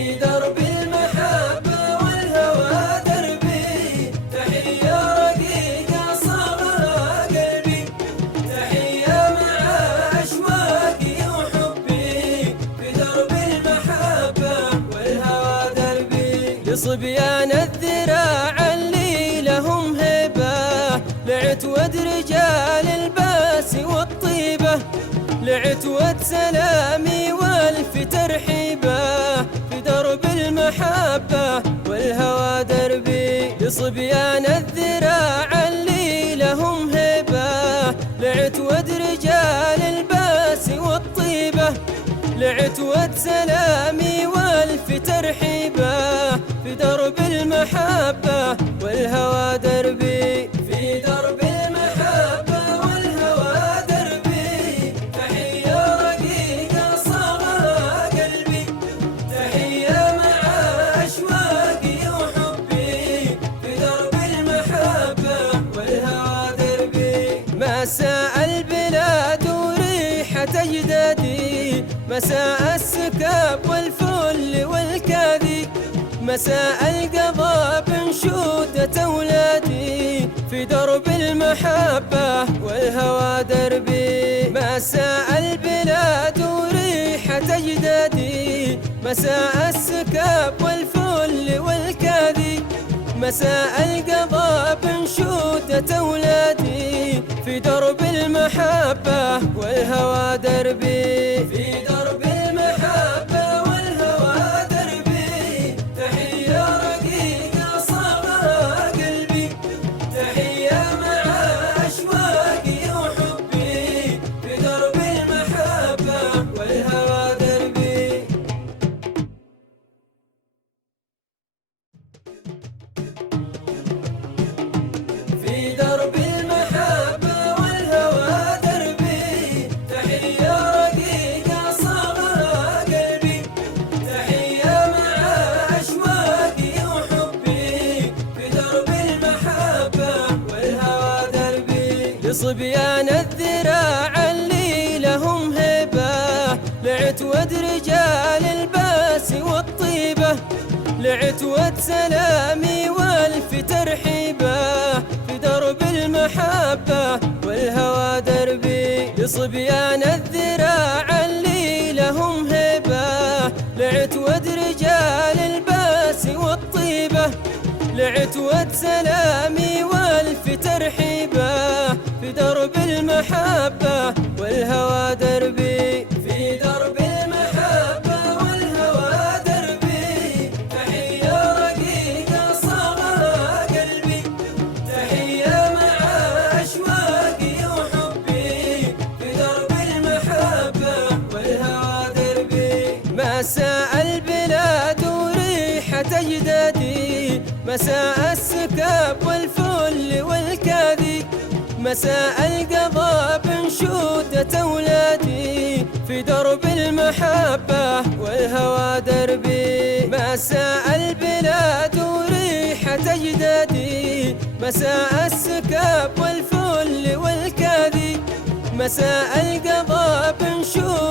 في درب المحبة والهوى دربي، تحية رقيقة صاغها قلبي، تحية مع أشواقي وحبي، في درب المحبة والهوى دربي. لصبيان الذراع اللي لهم هبة، لعتود رجال الباس والطيبة، لعتود سلامي والف ترحيبه، في درب المحبة والهوى دربي. لصبيان الذراع اللي لهم هبة، لعتود رجال الباس والطيبة، لعتود سلامي والف ترحيبه، في درب المحبة والهوى دربي. في درب المحبة والهوى دربي، تحية رقيقة صاغها قلبي، تحية مع أشواقي وحبي، في درب المحبة والهوى دربي. مساء البلاد وريحة أجدادي، مساء السكاب والفل والكاذي، مساء القضاء بنشودة أولادي، في درب المحبة والهوى دربي. مساء البلاد وريحة أجدادي، مساء السكاب والفل والكاذي، مساء القضاء بنشودة أولادي، في درب المحبة والهوى دربي. في درب المحبة والهوى دربي، تحية رقيقة صاغها قلبي، تحية مع أشواقي وحبي، في درب المحبة والهوى دربي. في درب المحبة والهوى دربي، تحية رقيقة صاغها قلبي، تحية مع أشواقي وحبي، في درب المحبة والهوى دربي. لصبيان الذراع اللي لهم هبة، لعتود رجال الباس والطيبة، لعتود سلامي والف ترحيبه، في درب المحبة والهوى دربي. لصبيان الذراع اللي لهم هبة، لعتود رجال الباس والطيبة، لعتود سلامي والف ترحيبه، في درب المحبة والهوى دربي. في درب المحبة والهوى دربي، تحية رقيقة صاغها قلبي، تحية مع أشواقي وحبي، في درب المحبة والهوى دربي. مساء البلاد وريحة أجدادي، مساء السكاب والفل والكاذي، مساء القضاء بنشودة أولادي، في درب المحبة والهوى دربي. مساء البلاد وريحة أجدادي، مساء السكاب والفل والكاذي، مساء القضاء بنشودة